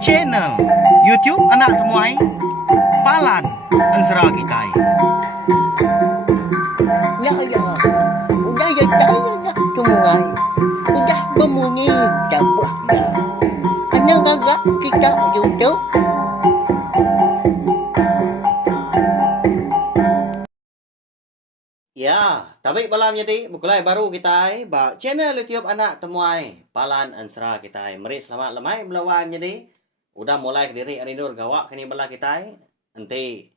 Channel YouTube anak temuai Palan Ansra kita. Ya ya, udah ya saya nak sungai, udah berbunyi cabut ya. Anak agak kita YouTube. Ya, tapi malam jadi bukulai baru kita ba channel YouTube anak temuai Palan Ansra kita. Mari selamat lemai melawan jadi. Udah mulai ke diri Arinur gawak kini bala kita. Nanti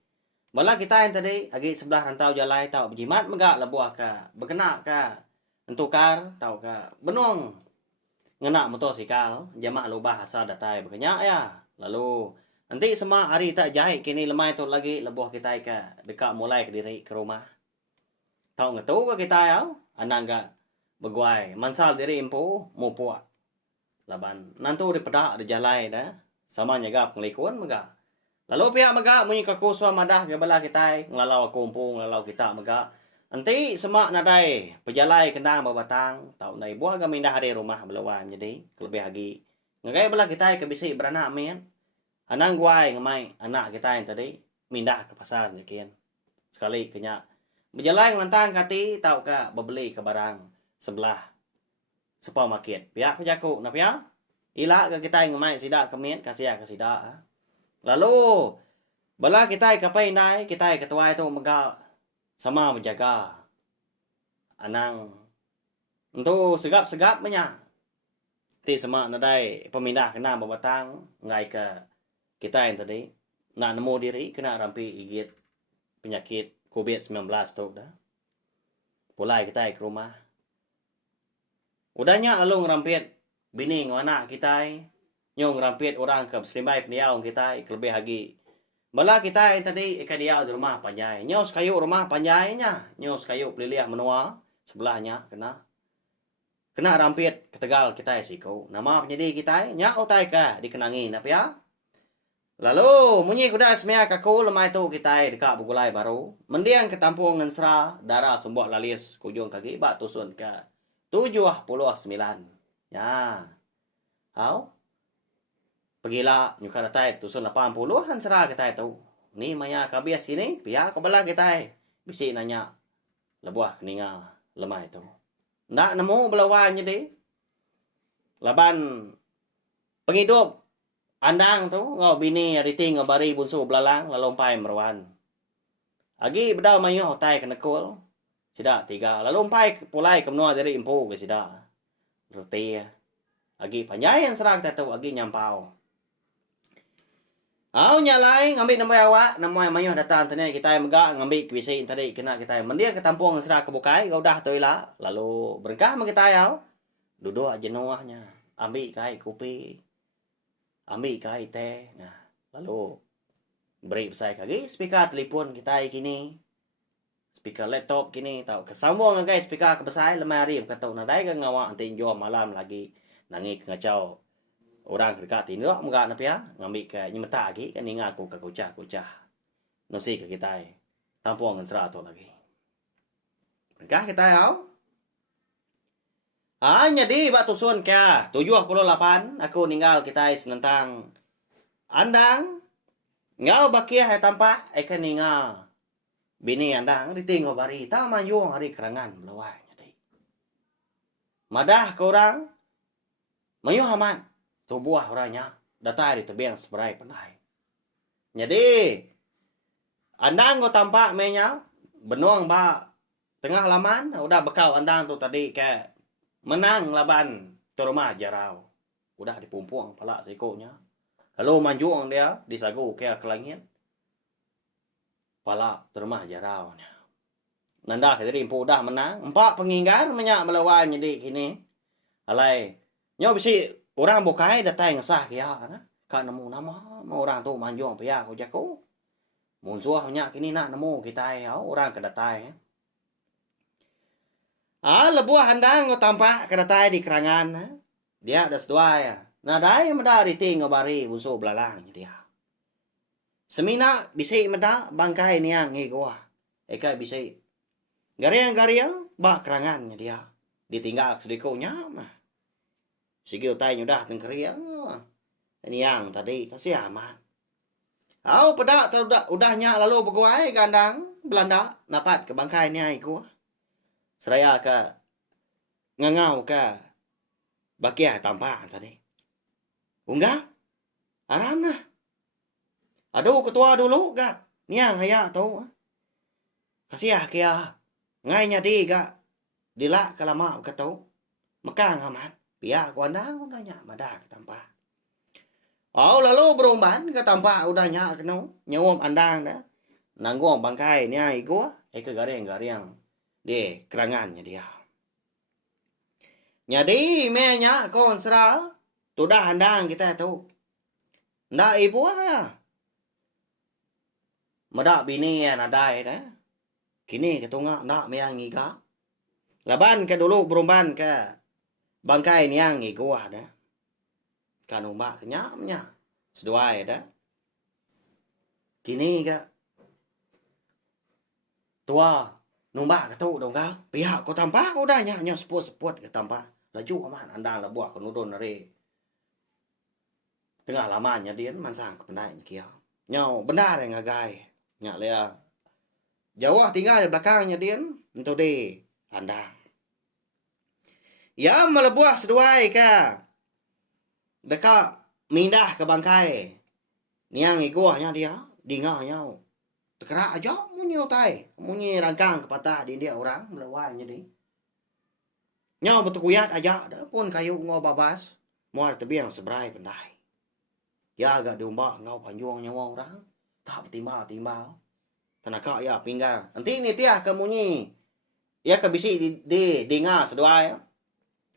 bala kita yang tadi agi sebelah rantau jalai tau berjimat megak lebuah ka berkena ka entukar tau ka benung ngena motosikal jamak lubah asal datai berkenyak ya. Lalu nanti semua hari tak jahit kini lemai tu lagi lebuah kita ka dekat mulai ke diri ke rumah. Tahu nggak tahu ke kita ya? Anak nggak beguai. Mansal diri impu mau puak. Laban nanti di pedak di jalai dah. Sama nyaga pengelikun mega. Lalu pihak mega munyi kakuswa madah ke bala kita ngelalau kumpung ngelalau kita mega. Nanti semak nadai pejalai kendang babatang. Tahu nai buah gamindah hari rumah belawan jadi lebih lagi. Ngagai bala kita ke bisi beranak amin. Anang guai ngamai anak kita yang tadi mindah ke pasar nyakin. Sekali kenyak berjalan lantang kati tau ka bebeli ke barang sebelah supermarket. Pihak pejaku na pihak ila ke kita ngamai sida kemit kasih ke sida. Lalu bala kita kapai nai kita ketua itu mega sama menjaga anang untuk segap-segap menya. Ti sama nadai pemindah kena babatang ngai ke kita yang tadi nak nemu diri kena rampi igit penyakit COVID-19 tu dah. Pulai kita ke rumah. Udahnya lalu ngerampit bini anak kita. Nyong ngerampit orang ke selimbai pendiau kita. Lebih lagi. Bala kita tadi ikan dia di rumah panjai. Nyos kayu rumah panjainya. Nyos kayu peliliah menua. Sebelahnya kena. Kena rampit ke Tegal kita siko. Nama penyedi kita. Nyak utai ka dikenangi. Apa ya? Lalu munyi kuda semia kaku lemai tu kita dekat bugulai baru. Mendiang ke tampung ngensra darah sumbuak lalis kujung kaki bak tusun ke 79. Ya. Hau. Pergilah nyuka datai tusun 80 hansra kita itu. Ni maya kabias sini pihak kebala kita. Bisi nanya lebuah keninga lemai tu. Ndak nemu belawan jadi. Laban penghidup andang tu ngau bini ariting ngau bari bunsu belalang lalu umpai meruan. Agi bedau mayuh hotai kena kul. Sida 3. Lalu umpai pulai kemnua dari impu ke sida. Roti. Agi panjai yang serang tu agi nyampau. Au nyalai ngambil nampai awak nampai mayuh datang tadi kita mega ngambil kuisi tadi kena kita mendia ke tampung serang ke bukai kau dah tu ila. Lalu berkah kita au. Duduk aja nuahnya. Ambil kai kopi. Ambil kai teh. Nah, lalu beri besar lagi speaker telefon kita kini. Speaker laptop kini tahu kesambung guys speaker ke besar lemari kata nadai ke ngawak antin jual malam lagi nangis ngacau orang dekat ini dok enggak napi ya ngambil ke nyemeta lagi kan ingat aku ke kucah nosi ke kita tampung dengan seratus lagi. Berkah kita ya. Hanya di batu sun ke 78 aku ninggal kita senentang andang ngau bakia hai tampak ikan ningal bini andang ditinggal bari ta mayung hari kerangan melawai jadi madah ke orang mayung aman tubuh orangnya datai di tebing seberai penai jadi andang go tampak menya benuang ba tengah laman udah bekal andang tu tadi ke menang laban tu rumah jarau. Udah dipumpung pala sikonya. Lalu manjuang dia disagu ke langit. Pala tu rumah jarau. Nanda dari impu dah menang. 4 penginggar menyak melawan jadi kini. Alai. Nyo bisi orang bukai datai ngesah kia. Ka nemu nama. Orang tu manjuang pihak ko jako. Munsuah menyak kini nak nemu kita orang ke datai. Lebuah handang ko tampak kedatai di kerangan. Dia ada sedua ya. Nadai meda riting ngobari bunso belalang dia. Semina bisi meda bangkai niang ngigoa. Eka bisi. Gariang-gariang ba kerangan dia. Ditinggal sedikonya mah. Sige tay nyudah teng kriang. Niang tadi kasih aman. Au pada udahnya lalu beguai kandang Belanda napat ke bangkai ni ai ku. Seraya ke ngangau ke bakia tampa tadi. Unggah? Aram nah. Aduh ketua dulu gak. Niang haya tau. Kasih kia. Ngay nya di gak. Dila kalama ka tau. Mekang aman. Pia ku andang udahnya madah ke tampa. Oh lalu berumban ke tampa udahnya kenu. Nyawam andang dah. Nanggung bangkai ni ai ku. Ke gareng-gareng. Di kerangannya dia. Jadi menya konsra. Tudah andang kita tu. Ndak ibu ya. Madak bini ya nadai dah. Kini ketunga ndak meyang iga. Laban ke dulu berumban ke bangkai ni yang igua dah. Kan umbak kenyamnya. Seduai dah. Kini ke tua numbak ke tu dong kau. Pihak ko tampak udah nya seput-seput ke tampak. Laju aman andang la buat ko nudon re. Tengah lamanya dia mansang ke pendai kia. Nyau benar yang ngagai. Nyak lea. Jawa tinggal di belakangnya dia. Untuk di andang. Ya melebuah seduai ke. Dekat mindah ke bangkai. Niang iguahnya dia. Dingah nyau. Tekerak aja munyi otai. Munyi rangkang kepatah di dia orang. Melewanya di. Nyau betul kuyat aja. Dah pun kayu ngobabas. Muar tebiang seberai pendai. Ya agak diumbak ngau panjuang nyawa orang. Tak timbal-timbal. Tanaka ya pinggar. Nanti ni tiah ke munyi. Ya ke bisi di dengar seduai.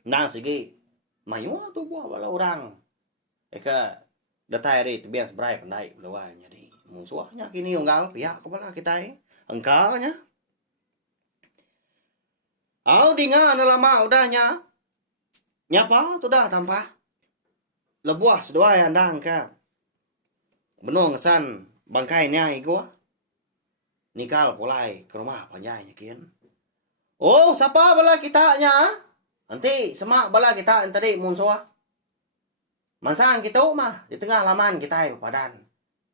Nang segi. Mayu tu buah bala orang. Eka datai ri tebiang seberai pendai belawanya di. Musuhnya kini unggal pihak kepala kita engkalnya. Au dengar lama udahnya. Nyapa tu dah tampak. Lebuah seduai andang ke. Benong kesan bangkai nyai gua. Nikal pulai ke rumah panjainya kian. Oh, siapa bala kita nya? Nanti semak bala kita yang tadi musuh. Mansang kita mah di tengah laman kita padan.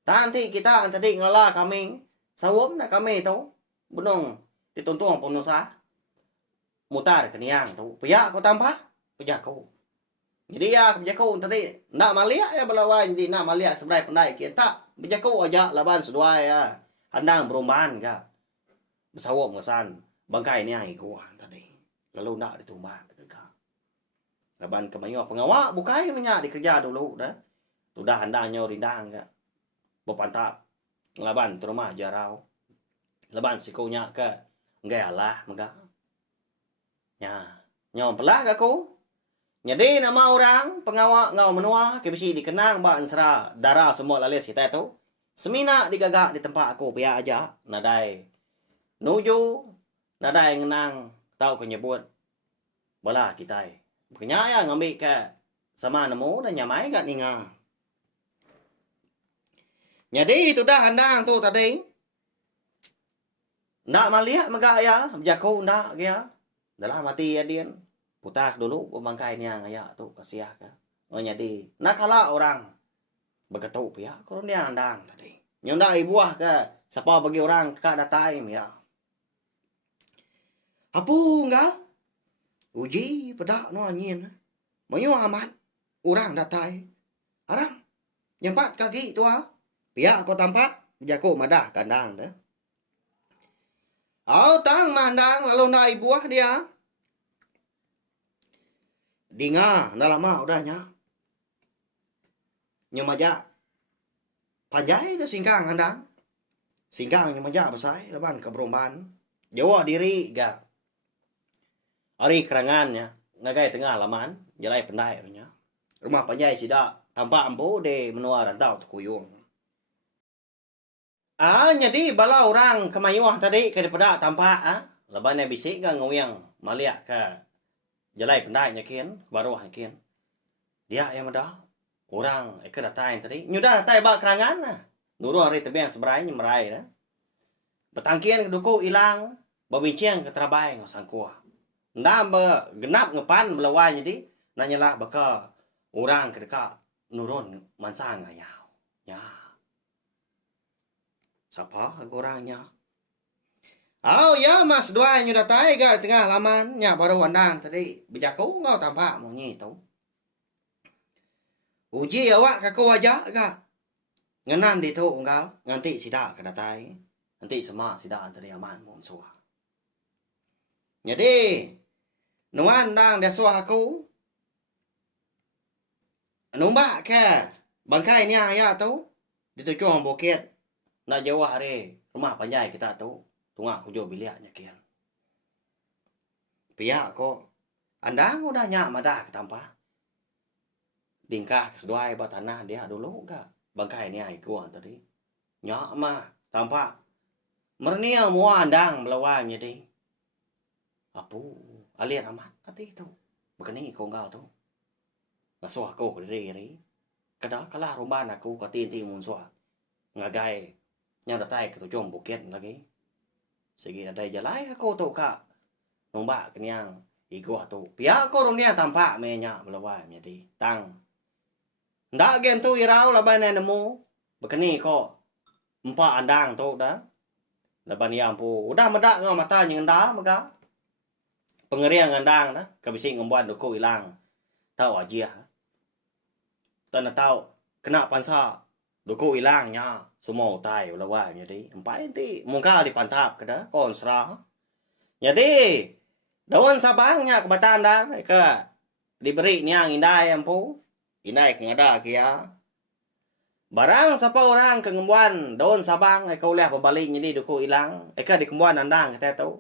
Nanti kita yang tadi ngelah kami sawum na kami tu. Benong dituntung penusa. Mutar ke niang tu. Pihak ko tambah. Pihak ko. Jadi ya kebijaku tadi nak malia ya belawan jadi nak malia sebenarnya pendai kian tak kebijaku aja laban seduai ya handang perumahan ka bersawap ngesan bangkai ni ai gua tadi lalu nak ditumbang ka laban kemayu pengawak bukai nya dikerja dulu dah sudah handang nyo rindang ka bepantap laban tu rumah jarau laban sikunya ke ngai Allah mega nya nyo pelah ka ku. Jadi nama orang pengawak ngau menua kebisi dikenang ba ansra darah semua lalis kita tu. Semina digagak di tempat aku pihak aja nadai. Nuju nadai ngenang tahu kenyebut. Bala kita. Bukannya ya ngambil ke sama nemu dan nyamai kat ninga. Jadi itu dah handang tu tadi. Nak maliak megak ya, jago ndak ya. Dalam mati ya dia. Putar dulu bangkai niang ya tu kasiah ka. Oh jadi nakala orang begetu ya kurang dia andang tadi. Nyonda ibuah ke siapa bagi orang ka datai ya. Apu enggak? Uji pedak no anyin. Mayu amat orang datai. Aram nyempat kaki tu ah. Pihak ko tampak jago madah kandang dah. Au tang mandang lalu na ibuah dia. Dinga, dah lama udahnya. Nyemaja. Panjai dah singkang andang. Singkang nyemaja besai leban ke berumban. Jawa diri ga. Ari kerangannya. Ngagai tengah laman. Jalai pendai nya. Rumah panjai sida. Tampak ampu de menua rantau tekuyung. Jadi bala orang kemayuah tadi ke daripada tampak leban yang bisik ga nguyang maliak ke jalai pendai nyakin baru hakin dia yang ada orang ke datai tadi nyudah datai ba kerangan nuru hari tebiang seberai merai dah betangkian keduku ilang babincang ke terabai ngosang kuah nda be genap ngepan belawan jadi nanyalah baka orang kedeka nurun mansa ngayau. Ya. Siapa orangnya? Oh ya mas dua nyu datai ga tengah laman nya baru wandang tadi bijaku ngau tampak mau nyi tu. Uji awak kaku aja ga. Ngenan di tu unggal nganti sida kedatai. Nanti semua sida tadi aman mau suah. Jadi nuan dang dia suah aku. Numbak ke bangkai ni ya tu. Di tu cuang bukit. Nak jauh hari rumah panjai kita tu. Tunggu aku jauh biliaknya kian. Pihak ko. Andang udah nyak madah ketampa. Dingkah keseduai buat tanah dia dulu enggak. Bangkai ni ai gua tadi. Nyak mah tampak. Mernia mua andang melawan jadi. Apu alian amat hati tu. Begini kau ngau tu. Ngasuh aku ke diri. Kada kalah rumah aku ke tinti mun suah. Ngagai. Yang datai ke tujung bukit lagi. Segi ada jalai aku tu kak. Nombak kenyang. Iku tu. Pihak ko rumnia tampak menya melawan jadi. Tang. Ndak gen tu irau laban nemu. Begini ko. Empat andang tu dah. Laban yang pu. Udah medak ngau mata yang dah mega. Pengeriang andang dah. Kabisi ngombuan duku hilang. Tahu aja. Tanah tahu. Kena pansa. Duku hilangnya. Semua utai lawan jadi. Empat inti. Mungkal dipantap kada. Konsra. Jadi. Daun sabangnya kebatan dah. Ke. Diberi niang indai ampu. Indai kengada kia. Barang siapa orang kengembuan. Daun sabang. Kau lihat pembalik jadi duku hilang. Eka di kembuan andang kita tahu.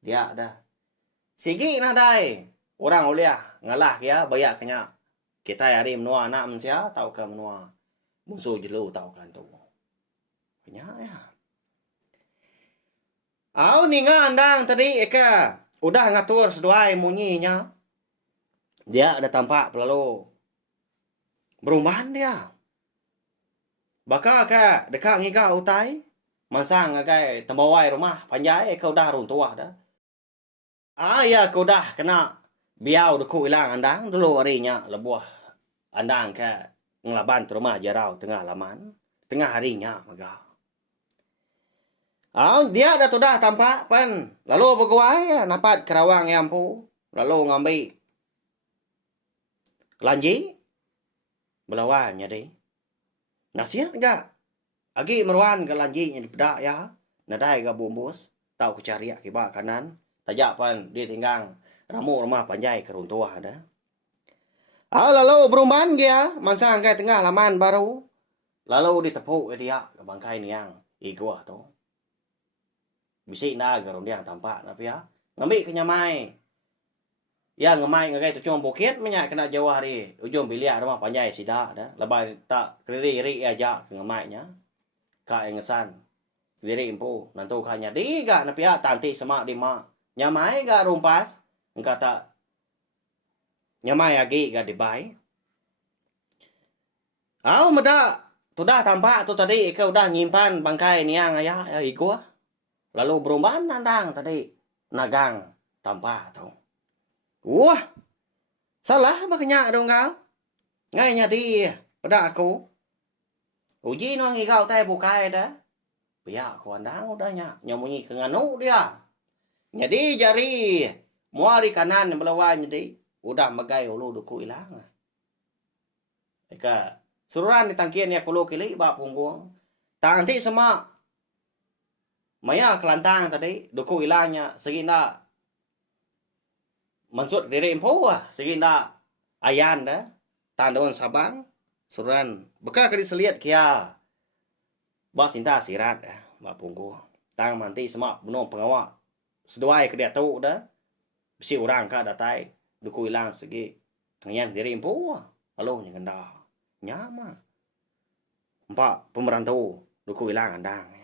Dia dah. Sigi nah dai. Orang uliah. Ngalah kia. Bayak kenya. Kita hari menua anak manusia. Tahu ke menua. Musuh jelu tahu kan tu. Banyak ya. Au ni andang tadi eka. Udah ngatur seduai munyinya. Dia ada tampak lalu. Berumahan dia. Baka ke dekat ngiga utai. Mansang ngagai tembawai rumah. Panjai eka udah runtuah dah. Ya kau dah kena. Biau duku hilang andang. Dulu harinya lebuah. Andang ke. Ngelaban tu rumah jarau tengah laman. Tengah harinya mega. Dia dah tu dah tampak pan. Lalu berguai nampak kerawang yang pu. Lalu ngambil lanji. Belawan jadi. Nasihat enggak? Agi meruan ke lanji yang dipedak ya. Nadai ke bumbus. Tahu ku cari akibat kanan. Tajak pan dia tinggang. Ramu rumah panjai keruntuah dah. Lalu berumahan dia. Mansang ke tengah laman baru. Lalu ditepuk dia ke bangkai ni yang igua tu. Bisik na garon dia tampak tapi ya. Ngambil kenyamai. Ya ngemai ngagai tu cuma bukit menyak kena jauh hari. Ujung biliak rumah panjai sida dah. Lebai tak kiri aja ngemainya. Ka engesan. Diri impu nantu kanya diga na pia tanti semak di mak. Nyamai ga rumpas. Engka tak nyamai agi ga dibai. Meda tu dah tampak tu tadi ke udah nyimpan bangkai niang ayah iku. Lalu berumahan nandang tadi. Nagang. Tampak tu. Wah. Salah makanya dong kau. Ngainya di. Pada aku. Uji no ngigau tay bukai dah. Biar aku andang udahnya. Nyamunyi ke nganu dia. Jadi jari. Muari kanan melawan jadi. Udah megai ulu duku hilang. Eka. Suruhan ditangkian ya kulo kili. Bak punggung. Tanti semua. Maya kelantang tadi. Duku hilangnya. Segina. Maksud diri empu lah. Segina. Ayan dah. Tandawan sabang. Suruhan. Beka kali seliat kia. Bak sinta sirat dah. Bak punggung. Tang manti semua. Bunuh pengawak. Seduai ke dia tu dah. Besi orang ka datai. Duku hilang segi. Ngayan diri empu lah. Lalu yang kena. Nyama. Empat pemerantau. Duku hilang andang.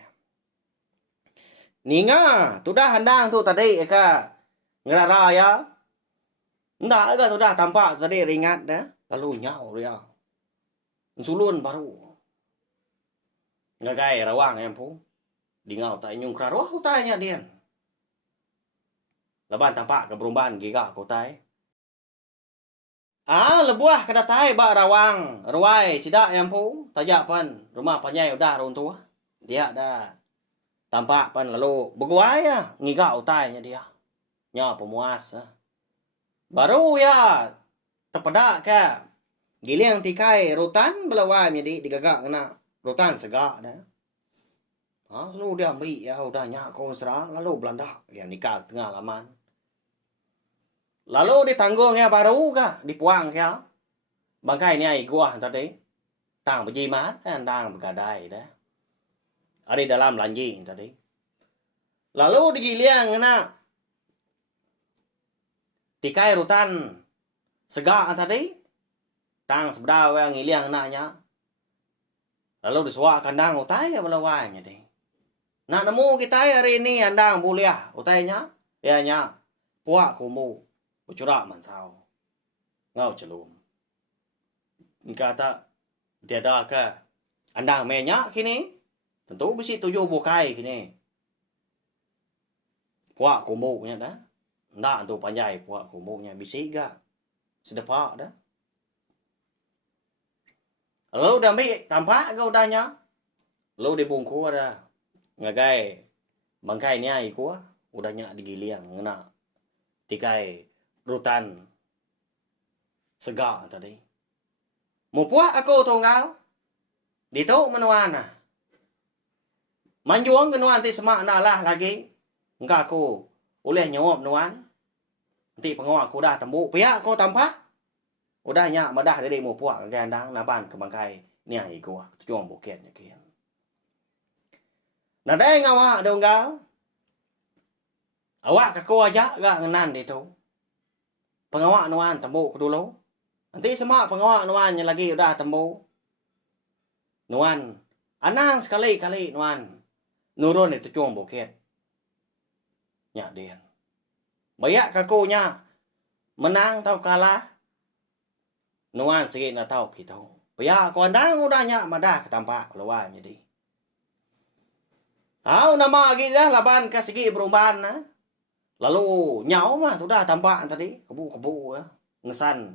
Ninga, tu dah handang tu tadi eka ngerara ya. Ndak ke tu dah tampak tadi ringat dah. Lalu nyau dia. Sulun baru. Ngagai rawang yang pu. Dingau tak nyung keraruah utanya dia. Leban tampak keberumban giga kotai. Lebuah kadatai ba rawang, ruai sida yang pu, tajak pan, rumah panyai udah runtuh. Dia dah tampak pan lalu beguai ya, ngigau tainya dia. Nya pemuas. Baru ya, tepedak ke. Giling tikai rutan belawai jadi digagak kena rutan segak dah. Lalu dia ambil ya udah nyak konsra lalu Belanda ya nikah tengah laman. Lalu ditanggung ya baru kah dipuang ya. Bangkai ni ai gua tadi. Tang berjimat kan tang bergadai dah. Ada dalam lanji tadi. Lalu digiliang kena tikai rutan segak tadi. Tang sebedah yang ngiliang naknya. Lalu disuak kandang utai ya belawainya deh. Nak nemu kita hari ini andang buliah utainya. Ya nya. Puak kumu. Ucurak mansau. Ngau celum. Kata dia dah ke andang menyak kini. Tentu besi 7 bukai kini. Puak kumu nya dah. Ndak tu panjai puak kumu nya bisi gak. Sedepak dah. Lalu dah ambil tampak kau dahnya. Lalu dibungku ada. Ngagai. Bangkai ni ai kuah. Udahnya digiliang. Ngena. Tikai rutan. Segak tadi. Mupuak aku tunggal. Dito menuan nah. Manjuang kenuan ti semak nak lah lagi. Engkau aku. Oleh nyawab nuan. Nanti pengawak aku dah tembuk. Pihak aku tampak. Udah nyak madah dari mu puak ke andang naban ke bangkai ni ai gua tujuan bukit ni kian. Nah dai ngawak donggal. Awak ke ko aja gak ngenan di tu. Pengawak nuan tembuk ke dulu. Nanti semak pengawak nuan yang lagi udah tembuk. Nuan anang sekali-kali nuan nurun di tujuan bukit. Nyak dian. Bayak ke ko nya menang tau kalah. Nuan sikit nak tahu kita. Pia ko andang udahnya madah ketampak luar jadi. Nama lagi dah laban ke segi perubahan na. Lalu nyau mah tu dah tampak tadi kebu-kebu ya. Ngesan.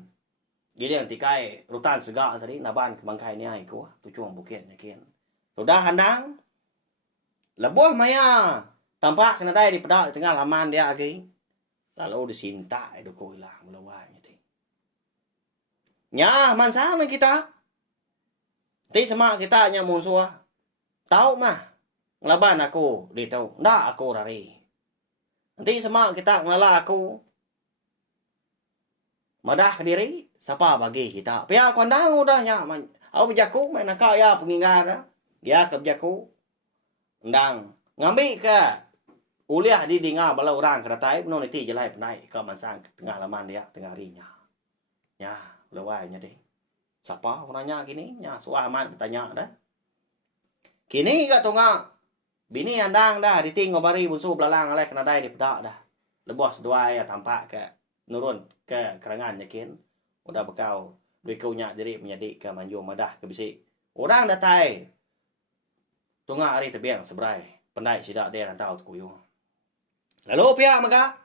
Jadi yang tikai rutan segak tadi naban ke bangkai ni ai ko tujuan bukit ni kian. Sudah handang. Lebuh maya tampak kena dai di pedak di tengah laman dia lagi. Lalu disinta itu ko ilang melawai jadi. Nya mansang kita. Ti semak kita nya musuh. Tahu mah. Ngelaban aku di tahu. Ndak aku rari. Nanti semak kita ngelala aku. Madah diri. Siapa bagi kita. Pihak kandang udah nya. Aku bejaku main nakak ya pengingat. Ya ke bejaku. Ndang. Ngambil ke. Uliah di dengar bala orang keratai. Penuh nanti jelai penai. Ke mansang tengah laman dia. Tengah harinya. Ya. Lewainya deh. Siapa orangnya gini? Ya, suah amat bertanya dah. Kini kat tunga. Bini andang dah. Diting ngobari bunsu belalang alai kena dai di pedak dah. Lebos dua ya tampak ke. Nurun ke kerangan yakin. Udah bekau. Dui kaunya diri menjadi ke manjung madah ke bisi. Orang datai. Tunga hari tebiang seberai. Pendai sidak dia rantau tukuyu. Lalu pihak maka.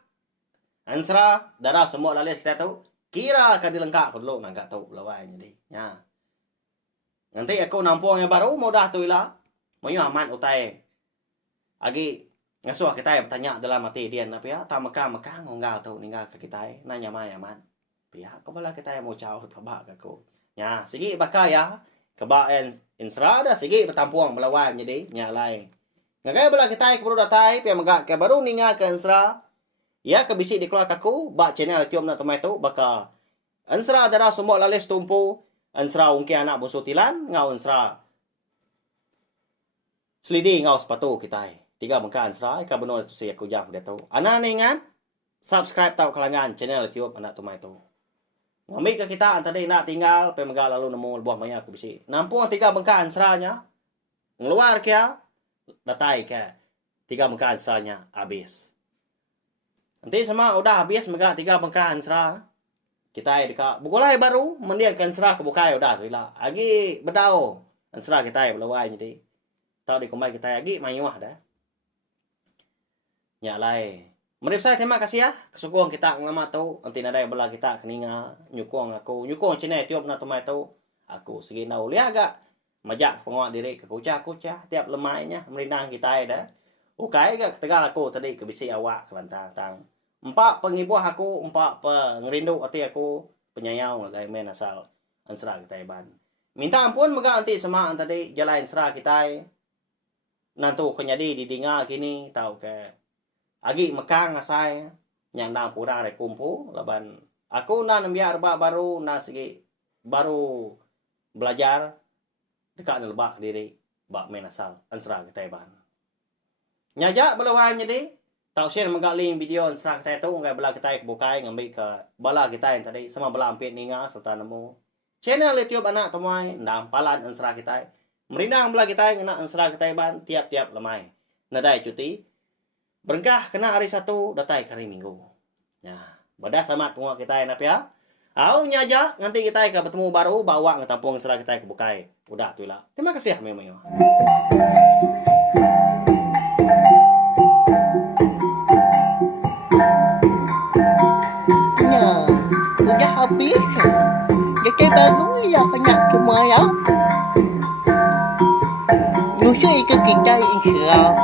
Ansra. Darah semua lalis kita tahu. Kira akan dilengkap ke dulu nak tahu lawai jadi. Ya. Nanti aku nampung yang baru mudah tu lah. Mau aman utai. Agi ngasuh kita bertanya dalam hati dia apa ya? Tak mekang enggak tahu ninggal ke kita. Nanya mai aman. Pihak kepala kita mau jauh babak aku. Ya, sigi bakal ya. Keba insra dah sigi bertampuang melawai jadi nyalai. Ngagai bala kita ke baru datai pihak megak ke baru ninggal ke insra. Ya kebisi di keluar kaku, bak channel tiom nak temai tu, baka ansra darah semua lalis tumpu, ansra ungki anak busu tilan, ngau ansra selidi ngau sepatu kita. Tiga bengka ansra, ika benar tu saya kujang dia tu. Anak ni ingat, subscribe tau kalangan channel tiom anak temai tu. Ngambil ke kita antara nak tinggal, pemega lalu nemu buah maya aku bisi. Nampung tiga bengka ansranya, ngeluar kia, datai ke, tiga bengka ansranya habis. Nanti sama udah habis mega 3 bengkah ansra. Kita dekat bukulai baru mendiang ansra ke bukai udah tu lah. Agi bedau ansra kita belawai jadi. Tahu di kumbai kita agi mayuah dah. Nya lai. Mari saya terima kasih ya. Kesukuan kita ngama tu. Nanti nadai bala kita keninga nyukong aku. Nyukong cina tiup na tumai tu. Aku segi nau lihat agak majak penguat diri ke kucah tiap lemainya merindang kita dah. Ukai gak tegal aku tadi kebisi awak kelantang tang. Empat pengibuh aku, empat pengerindu hati aku penyayang gay men asal ansra kita ban. Minta ampun mega anti sama tadi jalan ansra kita. Nantu kenyadi didinga gini tahu ke agi mekang asai yang nang pura re kumpu laban aku nan biar baru na segi baru belajar dekat lebak diri bak men asal ansra kita ban. Nyajak belawan jadi tahu share menggaling video ansra kita tu ngai bela kita bukai ngambil ke bala kita yang tadi sama bela ampit ninga serta nemu channel YouTube anak temuai ndang palan ansra kita merindang bela kita ngena ansra kita ban tiap-tiap lemai nadai cuti berkah kena hari Sabtu datai hari Minggu. Nah, badas sama penguat kita ya ya. Au nyaja nanti kita ke bertemu baru bawa ke tampung serah kita ke bukai. Udah tu lah. Terima kasih ya memang. Nah, udah habis. Jadi baru ya nak semua ya. Nyusul ke kita insya